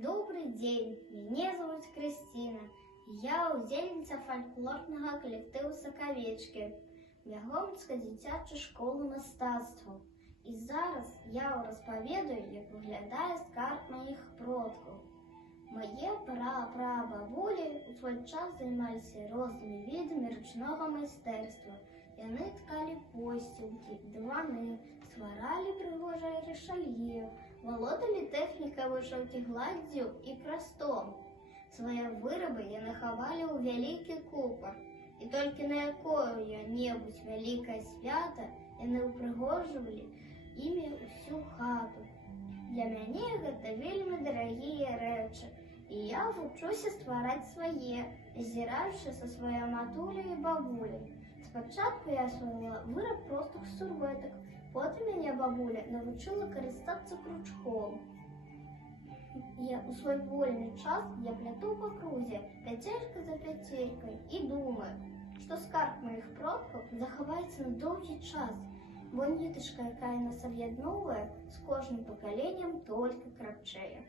Добрый день, меня зовут Кристина. Я удзельніца фальклорнага калектыву «Сакавечкі» Бягомскай дзіцячай школы мастацтваў. І зараз я распаведаю, як выглядае скарб маіх продкаў. Мае прапрабабулі ў свой час займаліся рознымі відамі ручнога майстэрства. Яны ткалі посцілкі, дываны, стваралі прыгожае рашалье, валодалі тэхнікай вышыўкі гладдзю і крастом. Свае вырабы яны хавалі ў вялікі купар, і толькі на якое-небудзь вялікае свята яны ўпрыгожвалі імі ўсю хату. Для мяне гэта вельмі дарагія рэчы, і я вучуся ствараць свае, азіраючы са сваёй матуляй і бабуляй. Спачатку я асвоіла выраб простых сурвэтак, потым мяне бабуля навучыла карыстацца кручком. У свой вольны час я пляту па крузе, пяцелька за пяцелькай, і думаю, што скарб маіх продкаў захаваецца на доўгі час, бо нітачка, якая нас аб'ядноўвае, з кожным пакаленнем толькі крапчэе.